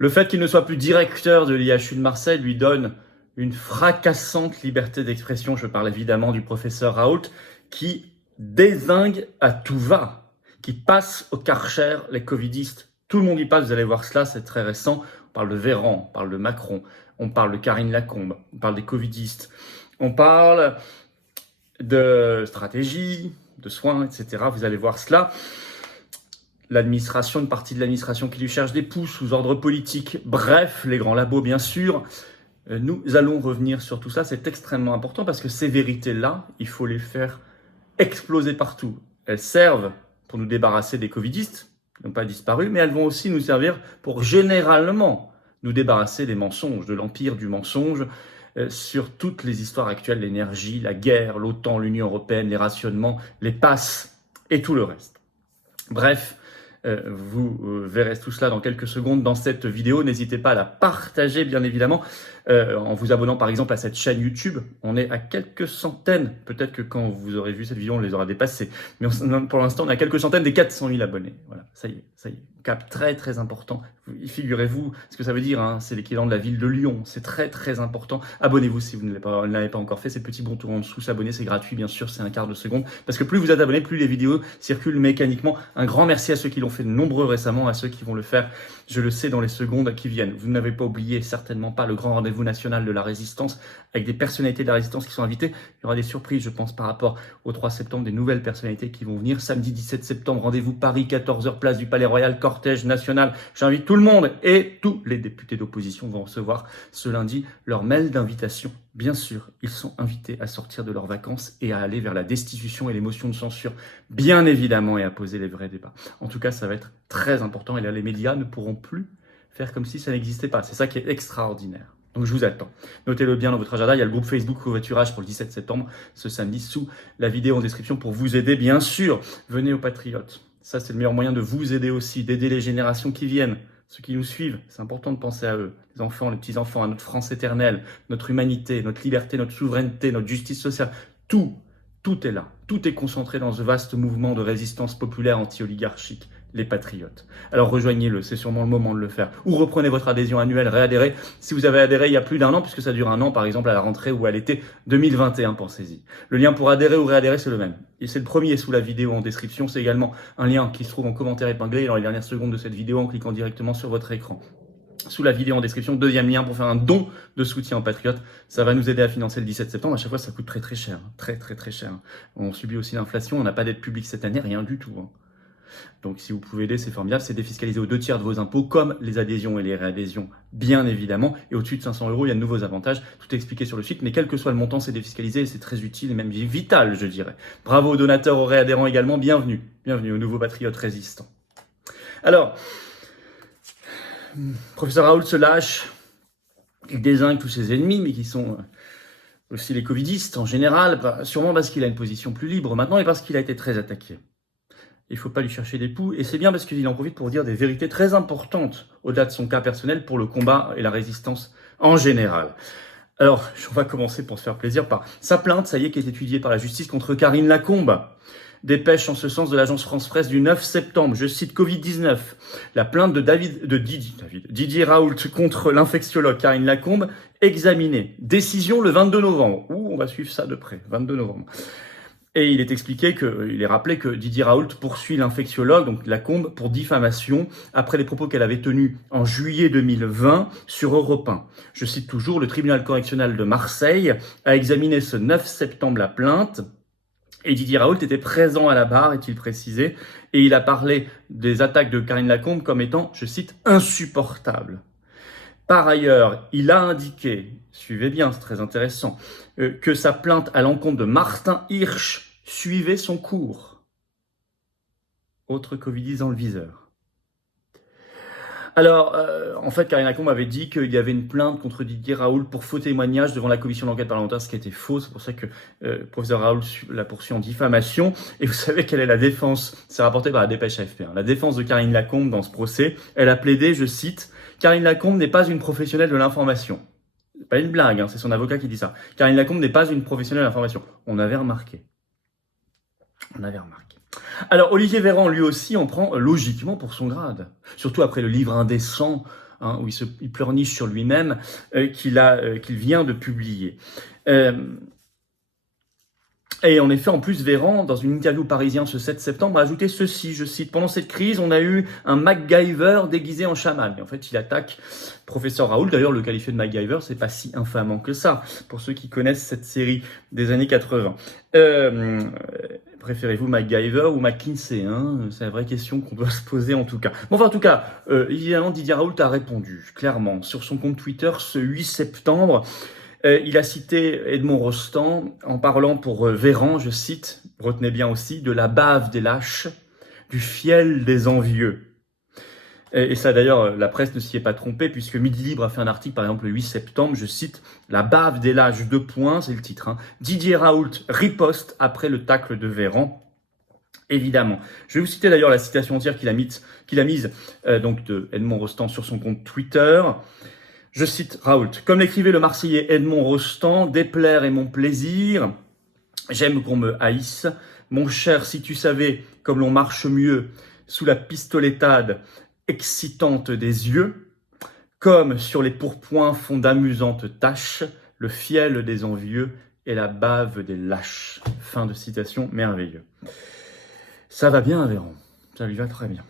Le fait qu'il ne soit plus directeur de l'IHU de Marseille lui donne une fracassante liberté d'expression. Je parle évidemment du professeur Raoult qui dézingue à tout va, qui passe au Karcher les covidistes. Tout le monde y passe, vous allez voir cela, c'est très récent. On parle de Véran, on parle de Macron, on parle de Karine Lacombe, on parle des covidistes, on parle de stratégie, de soins, etc. Vous allez voir cela. L'administration, une partie de l'administration qui lui cherche des pouces sous ordre politique. Bref, les grands labos, bien sûr. Nous allons revenir sur tout ça. C'est extrêmement important parce que ces vérités-là, il faut les faire exploser partout. Elles servent pour nous débarrasser des covidistes, qui n'ont pas disparu, mais elles vont aussi nous servir pour généralement nous débarrasser des mensonges, de l'empire du mensonge, sur toutes les histoires actuelles, l'énergie, la guerre, l'OTAN, l'Union européenne, les rationnements, les passes et tout le reste. Bref, vous verrez tout cela dans quelques secondes dans cette vidéo. N'hésitez pas à la partager, bien évidemment, en vous abonnant par exemple à cette chaîne YouTube. On est à quelques centaines, peut-être que quand vous aurez vu cette vidéo, on les aura dépassés. Mais pour l'instant, on est à quelques centaines des 400 000 abonnés. Voilà, ça y est. Cap très très important. Figurez-vous ce que ça veut dire, hein, c'est l'équivalent de la ville de Lyon. C'est très très important. Abonnez-vous si vous ne l'avez pas encore fait. C'est petit bouton en dessous, s'abonner, c'est gratuit bien sûr, c'est un quart de seconde. Parce que plus vous êtes abonnés, plus les vidéos circulent mécaniquement. Un grand merci à ceux qui l'ont fait, de nombreux récemment, à ceux qui vont le faire, je le sais, dans les secondes qui viennent. Vous n'avez pas oublié, certainement pas, le grand rendez-vous national de la résistance, avec des personnalités de la résistance qui sont invitées. Il y aura des surprises, je pense, par rapport au 3 septembre, des nouvelles personnalités qui vont venir. Samedi 17 septembre, rendez-vous Paris, 14h, place du Palais Royal, cortège national. J'invite tout le monde et tous les députés d'opposition vont recevoir ce lundi leur mail d'invitation. Bien sûr, ils sont invités à sortir de leurs vacances et à aller vers la destitution et les motions de censure, bien évidemment, et à poser les vrais débats. En tout cas, ça va être très important et là, les médias ne pourront plus faire comme si ça n'existait pas. C'est ça qui est extraordinaire. Donc je vous attends. Notez-le bien dans votre agenda. Il y a le groupe Facebook Covoiturage pour le 17 septembre, ce samedi, sous la vidéo en description pour vous aider, bien sûr. Venez aux Patriotes. Ça, c'est le meilleur moyen de vous aider aussi, d'aider les générations qui viennent, ceux qui nous suivent. C'est important de penser à eux, les enfants, les petits-enfants, à notre France éternelle, notre humanité, notre liberté, notre souveraineté, notre justice sociale. Tout est là. Tout est concentré dans ce vaste mouvement de résistance populaire anti-oligarchique, les Patriotes. Alors rejoignez-le, c'est sûrement le moment de le faire. Ou reprenez votre adhésion annuelle, réadhérez. Si vous avez adhéré il y a plus d'1 an, puisque ça dure 1 an, par exemple à la rentrée ou à l'été 2021, pensez-y. Le lien pour adhérer ou réadhérer, c'est le même. Et c'est le premier sous la vidéo en description. C'est également un lien qui se trouve en commentaire épinglé dans les dernières secondes de cette vidéo en cliquant directement sur votre écran. Sous la vidéo en description, deuxième lien pour faire un don de soutien aux Patriotes. Ça va nous aider à financer le 17 septembre. À chaque fois, ça coûte très très cher. Très très très cher. On subit aussi l'inflation. On n'a pas d'aide publique cette année, rien du tout. Donc si vous pouvez aider, c'est formidable, c'est défiscalisé aux 2/3 de vos impôts, comme les adhésions et les réadhésions, bien évidemment. Et au-dessus de 500 €, il y a de nouveaux avantages, tout est expliqué sur le site, mais quel que soit le montant, c'est défiscalisé et c'est très utile et même vital, je dirais. Bravo aux donateurs, aux réadhérents également, bienvenue aux nouveaux patriotes résistants. Alors, professeur Raoult se lâche, il dézingue tous ses ennemis, mais qui sont aussi les covidistes en général, sûrement parce qu'il a une position plus libre maintenant et parce qu'il a été très attaqué. Il ne faut pas lui chercher des poux, et c'est bien parce qu'il en profite pour dire des vérités très importantes, au-delà de son cas personnel, pour le combat et la résistance en général. Alors, on va commencer pour se faire plaisir par sa plainte, ça y est, qui est étudiée par la justice contre Karine Lacombe. Dépêche en ce sens de l'agence France-Presse du 9 septembre, je cite Covid-19. La plainte de Didier Raoult contre l'infectiologue Karine Lacombe, examinée. Décision le 22 novembre. On va suivre ça de près, 22 novembre. Et il est rappelé que Didier Raoult poursuit l'infectiologue, donc Lacombe, pour diffamation, après les propos qu'elle avait tenus en juillet 2020 sur Europe 1. Je cite toujours, le tribunal correctionnel de Marseille a examiné ce 9 septembre la plainte, et Didier Raoult était présent à la barre, est-il précisé, et il a parlé des attaques de Karine Lacombe comme étant, je cite, insupportables. Par ailleurs, il a indiqué, suivez bien, c'est très intéressant, que sa plainte à l'encontre de Martin Hirsch suivait son cours. Autre covidiste dans le viseur. Alors, en fait, Karine Lacombe avait dit qu'il y avait une plainte contre Didier Raoult pour faux témoignage devant la commission d'enquête parlementaire, ce qui était faux. C'est pour ça que professeur Raoult l'a poursuivi en diffamation. Et vous savez quelle est la défense, c'est rapporté par la dépêche AFP, la défense de Karine Lacombe dans ce procès. Elle a plaidé, je cite, « Karine Lacombe n'est pas une professionnelle de l'information ». C'est pas une blague, c'est son avocat qui dit ça. Karine Lacombe n'est pas une professionnelle de l'information. On avait remarqué. Alors, Olivier Véran, lui aussi, en prend logiquement pour son grade. Surtout après le livre indécent hein, où il pleurniche sur lui-même, qu'il vient de publier. Et en effet, en plus, Véran, dans une interview Parisien ce 7 septembre, a ajouté ceci, je cite, « Pendant cette crise, on a eu un MacGyver déguisé en chaman. » Et en fait, il attaque professeur Raoult. D'ailleurs, le qualifier de MacGyver, c'est pas si infamant que ça, pour ceux qui connaissent cette série des années 80. Préférez-vous MacGyver ou McKinsey, hein? C'est la vraie question qu'on doit se poser en tout cas. Bon, enfin, en tout cas, évidemment, Didier Raoult a répondu, clairement, sur son compte Twitter ce 8 septembre. Il a cité Edmond Rostand en parlant pour Véran, je cite, retenez bien aussi, de la bave des lâches, du fiel des envieux. Et ça d'ailleurs, la presse ne s'y est pas trompée, puisque Midi Libre a fait un article, par exemple, le 8 septembre, je cite, la bave des lâches, 2 points, c'est le titre, hein. Didier Raoult riposte après le tacle de Véran. Évidemment. Je vais vous citer d'ailleurs la citation entière qu'il a mise donc de Edmond Rostand sur son compte Twitter. Je cite Raoult. « Comme l'écrivait le Marseillais Edmond Rostand, déplaire est mon plaisir. J'aime qu'on me haïsse. Mon cher, si tu savais comme l'on marche mieux sous la pistoletade excitante des yeux, comme sur les pourpoints font d'amusantes tâches, le fiel des envieux et la bave des lâches. » Fin de citation, merveilleux. Ça va bien, Véran. Ça lui va très bien.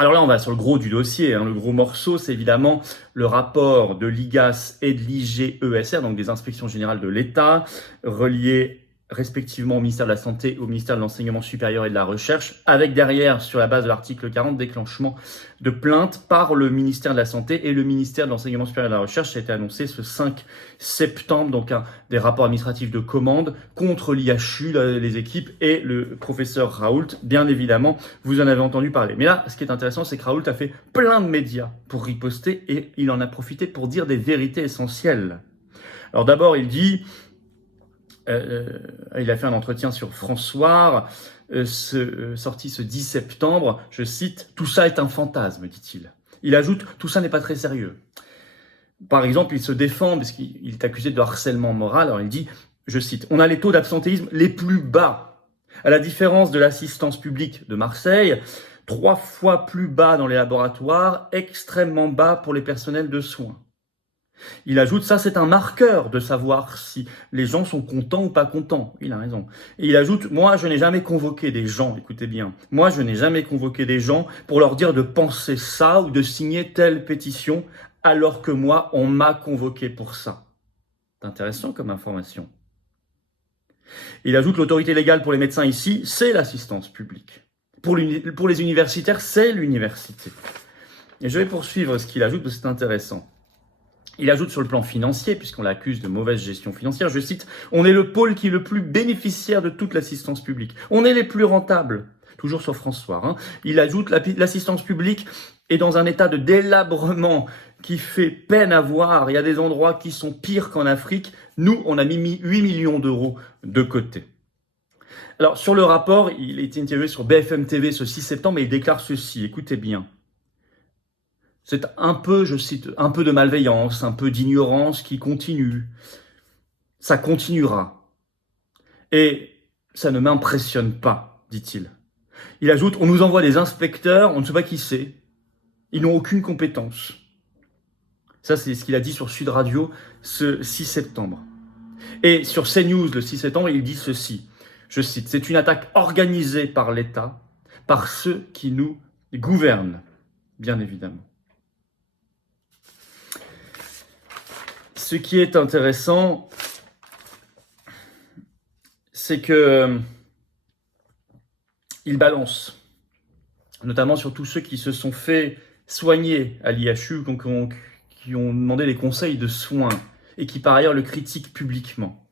Alors là, on va sur le gros du dossier. Le gros morceau, c'est évidemment le rapport de l'IGAS et de l'IGESR, donc des inspections générales de l'État, reliées respectivement au ministère de la Santé et au ministère de l'Enseignement supérieur et de la Recherche, avec derrière, sur la base de l'article 40, déclenchement de plainte par le ministère de la Santé et le ministère de l'Enseignement supérieur et de la Recherche. Ça a été annoncé ce 5 septembre, donc des rapports administratifs de commande contre l'IHU, les équipes, et le professeur Raoult, bien évidemment, vous en avez entendu parler. Mais là, ce qui est intéressant, c'est que Raoult a fait plein de médias pour riposter et il en a profité pour dire des vérités essentielles. Alors d'abord, il dit... il a fait un entretien sur François, sorti ce 10 septembre, je cite, « Tout ça est un fantasme », dit-il. Il ajoute, « Tout ça n'est pas très sérieux ». Par exemple, il se défend parce qu'il est accusé de harcèlement moral. Alors il dit, je cite, « On a les taux d'absentéisme les plus bas. À la différence de l'assistance publique de Marseille, 3 fois plus bas dans les laboratoires, extrêmement bas pour les personnels de soins. » Il ajoute, ça c'est un marqueur de savoir si les gens sont contents ou pas contents. Il a raison. Et il ajoute, moi je n'ai jamais convoqué des gens, écoutez bien, moi je n'ai jamais convoqué des gens pour leur dire de penser ça ou de signer telle pétition, alors que moi on m'a convoqué pour ça. C'est intéressant comme information. Il ajoute, l'autorité légale pour les médecins ici, c'est l'assistance publique. Pour les universitaires, c'est l'université. Et je vais poursuivre ce qu'il ajoute parce que c'est intéressant. Il ajoute sur le plan financier, puisqu'on l'accuse de mauvaise gestion financière, je cite, « On est le pôle qui est le plus bénéficiaire de toute l'assistance publique. On est les plus rentables. » Toujours sur François. Hein. Il ajoute, l'assistance publique est dans un état de délabrement qui fait peine à voir. Il y a des endroits qui sont pires qu'en Afrique. Nous, on a mis 8 millions d'euros de côté. Alors, sur le rapport, il a été interviewé sur BFM TV ce 6 septembre et il déclare ceci. Écoutez bien. C'est un peu, je cite, un peu de malveillance, un peu d'ignorance qui continue. Ça continuera. Et ça ne m'impressionne pas, dit-il. Il ajoute, on nous envoie des inspecteurs, on ne sait pas qui c'est. Ils n'ont aucune compétence. Ça, c'est ce qu'il a dit sur Sud Radio ce 6 septembre. Et sur CNews, le 6 septembre, il dit ceci. Je cite, c'est une attaque organisée par l'État, par ceux qui nous gouvernent, bien évidemment. Ce qui est intéressant, c'est que il balance, notamment sur tous ceux qui se sont fait soigner à l'IHU, qui ont demandé des conseils de soins et qui par ailleurs le critiquent publiquement.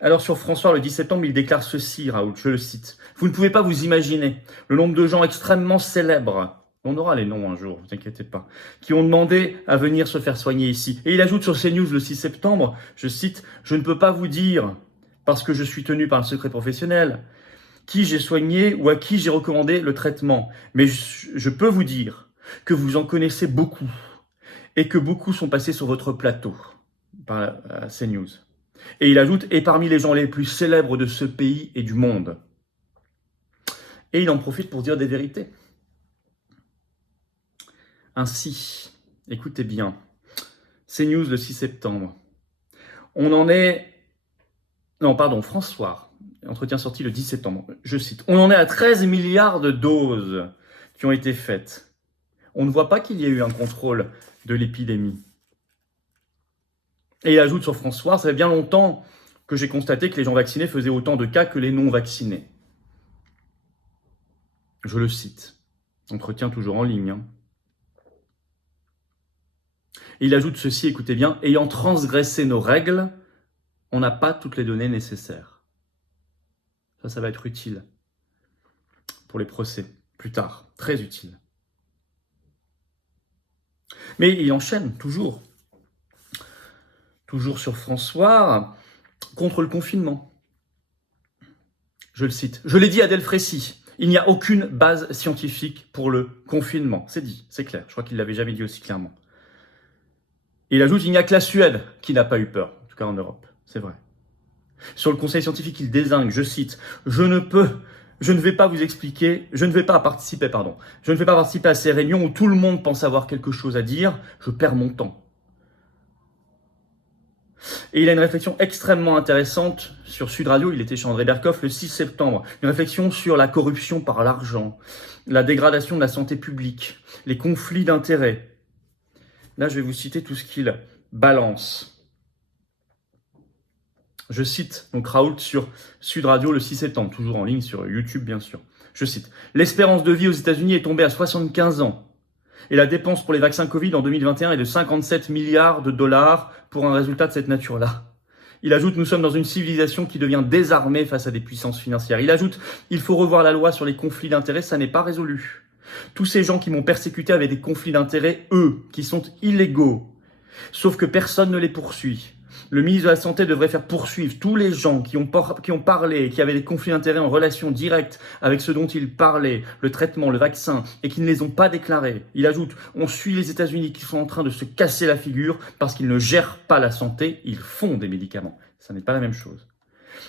Alors sur François, le 10 septembre, il déclare ceci, Raoult, je le cite. « Vous ne pouvez pas vous imaginer le nombre de gens extrêmement célèbres, on aura les noms un jour, vous inquiétez pas, qui ont demandé à venir se faire soigner ici. » Et il ajoute sur CNews le 6 septembre, je cite, « Je ne peux pas vous dire, parce que je suis tenu par un secret professionnel, qui j'ai soigné ou à qui j'ai recommandé le traitement. Mais je peux vous dire que vous en connaissez beaucoup et que beaucoup sont passés sur votre plateau par CNews. » Et il ajoute, « Et parmi les gens les plus célèbres de ce pays et du monde. » Et il en profite pour dire des vérités. Ainsi, Écoutez bien. CNews le 6 septembre. On en est... Non, pardon, France Soir. Entretien sorti le 10 septembre. Je cite. On en est à 13 milliards de doses qui ont été faites. On ne voit pas qu'il y ait eu un contrôle de l'épidémie. Et il ajoute sur France Soir, ça fait bien longtemps que j'ai constaté que les gens vaccinés faisaient autant de cas que les non-vaccinés. Je le cite. Entretien toujours en ligne. Et il ajoute ceci, écoutez bien, ayant transgressé nos règles, on n'a pas toutes les données nécessaires. Ça va être utile pour les procès, plus tard, très utile. Mais il enchaîne toujours sur François, contre le confinement. Je le cite. Je l'ai dit à Delfrécy, il n'y a aucune base scientifique pour le confinement. C'est dit, c'est clair. Je crois qu'il ne l'avait jamais dit aussi clairement. Et il ajoute, il n'y a que la Suède qui n'a pas eu peur, en tout cas en Europe. C'est vrai. Sur le conseil scientifique, il désigne, je cite, je ne vais pas participer à ces réunions où tout le monde pense avoir quelque chose à dire, je perds mon temps. Et il a une réflexion extrêmement intéressante sur Sud Radio, il était chez André Berkoff le 6 septembre, une réflexion sur la corruption par l'argent, la dégradation de la santé publique, les conflits d'intérêts. Là, je vais vous citer tout ce qu'il balance. Je cite donc Raoult sur Sud Radio le 6 septembre, toujours en ligne sur YouTube bien sûr. Je cite, l'espérance de vie aux États-Unis est tombée à 75 ans. Et la dépense pour les vaccins Covid en 2021 est de 57 milliards de dollars pour un résultat de cette nature-là. Il ajoute, nous sommes dans une civilisation qui devient désarmée face à des puissances financières. Il ajoute, il faut revoir la loi sur les conflits d'intérêts, ça n'est pas résolu. Tous ces gens qui m'ont persécuté avaient des conflits d'intérêts, eux, qui sont illégaux. Sauf que personne ne les poursuit. Le ministre de la Santé devrait faire poursuivre tous les gens qui ont parlé, qui avaient des conflits d'intérêts en relation directe avec ce dont ils parlaient, le traitement, le vaccin, et qui ne les ont pas déclarés. Il ajoute, on suit les États-Unis qui sont en train de se casser la figure parce qu'ils ne gèrent pas la santé, ils font des médicaments. Ça n'est pas la même chose.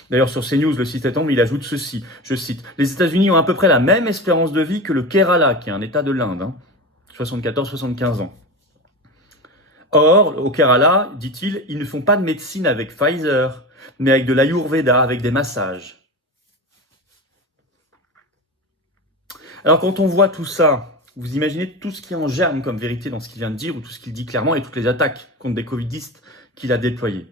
D'ailleurs, sur CNews, le 6 septembre, il ajoute ceci, je cite, les États-Unis ont à peu près la même espérance de vie que le Kerala, qui est un état de l'Inde, 74-75 ans. Or, au Kerala, dit-il, ils ne font pas de médecine avec Pfizer, mais avec de l'Ayurveda, avec des massages. Alors quand on voit tout ça, vous imaginez tout ce qui est en germe comme vérité dans ce qu'il vient de dire, ou tout ce qu'il dit clairement, et toutes les attaques contre des covidistes qu'il a déployées.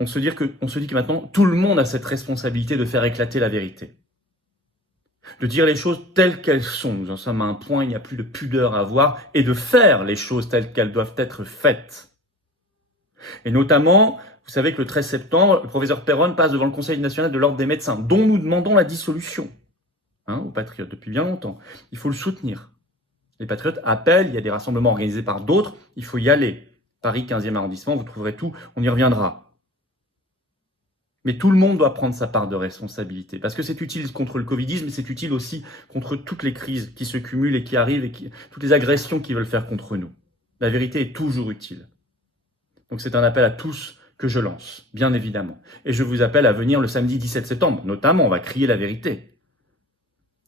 On se dit que maintenant, tout le monde a cette responsabilité de faire éclater la vérité. De dire les choses telles qu'elles sont. Nous en sommes à un point, il n'y a plus de pudeur à avoir, et de faire les choses telles qu'elles doivent être faites. Et notamment, vous savez que le 13 septembre, le professeur Perron passe devant le Conseil national de l'ordre des médecins, dont nous demandons la dissolution, aux Patriotes, depuis bien longtemps. Il faut le soutenir. Les Patriotes appellent, il y a des rassemblements organisés par d'autres, il faut y aller. Paris 15e arrondissement, vous trouverez tout, on y reviendra. Mais tout le monde doit prendre sa part de responsabilité, parce que c'est utile contre le covidisme, mais c'est utile aussi contre toutes les crises qui se cumulent et qui arrivent, et toutes les agressions qu'ils veulent faire contre nous. La vérité est toujours utile. Donc c'est un appel à tous que je lance, bien évidemment. Et je vous appelle à venir le samedi 17 septembre, notamment, on va crier la vérité.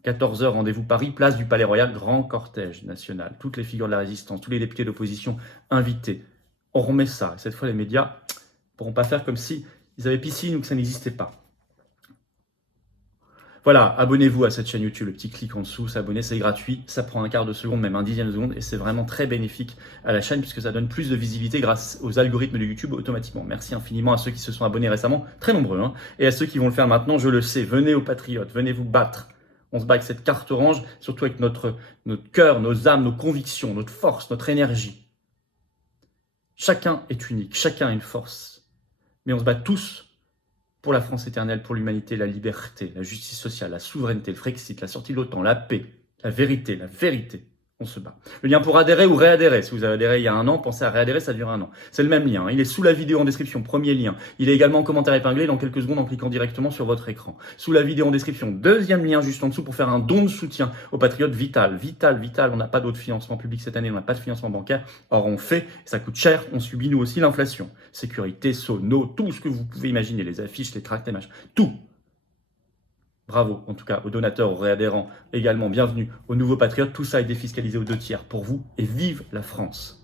14h, rendez-vous Paris, place du Palais Royal, grand cortège national. Toutes les figures de la résistance, tous les députés d'opposition invités. On remet ça. Et cette fois, les médias ne pourront pas faire comme si ils avaient piscine ou que ça n'existait pas. Voilà, abonnez-vous à cette chaîne YouTube, le petit clic en dessous, s'abonner, c'est gratuit, ça prend un quart de seconde, même un dixième de seconde, et c'est vraiment très bénéfique à la chaîne puisque ça donne plus de visibilité grâce aux algorithmes de YouTube automatiquement. Merci infiniment à ceux qui se sont abonnés récemment, très nombreux, et à ceux qui vont le faire maintenant, je le sais. Venez aux Patriotes, venez vous battre. On se bat avec cette carte orange, surtout avec notre cœur, nos âmes, nos convictions, notre force, notre énergie. Chacun est unique, chacun a une force. Mais on se bat tous pour la France éternelle, pour l'humanité, la liberté, la justice sociale, la souveraineté, le Frexit, la sortie de l'OTAN, la paix, la vérité. On se bat. Le lien pour adhérer ou réadhérer. Si vous avez adhéré il y a un an, pensez à réadhérer, ça dure un an. C'est le même lien. Il est sous la vidéo en description, premier lien. Il est également en commentaire épinglé dans quelques secondes en cliquant directement sur votre écran. Sous la vidéo en description, deuxième lien juste en dessous pour faire un don de soutien aux Patriotes vital. On n'a pas d'autre financement public cette année, on n'a pas de financement bancaire. Or on fait, ça coûte cher, on subit nous aussi l'inflation. Sécurité, sono, tout ce que vous pouvez imaginer, les affiches, les tracts, les machins, tout. Bravo, en tout cas, aux donateurs, aux réadhérents également. Bienvenue aux nouveaux patriotes. Tout ça est défiscalisé aux 2 tiers pour vous et vive la France.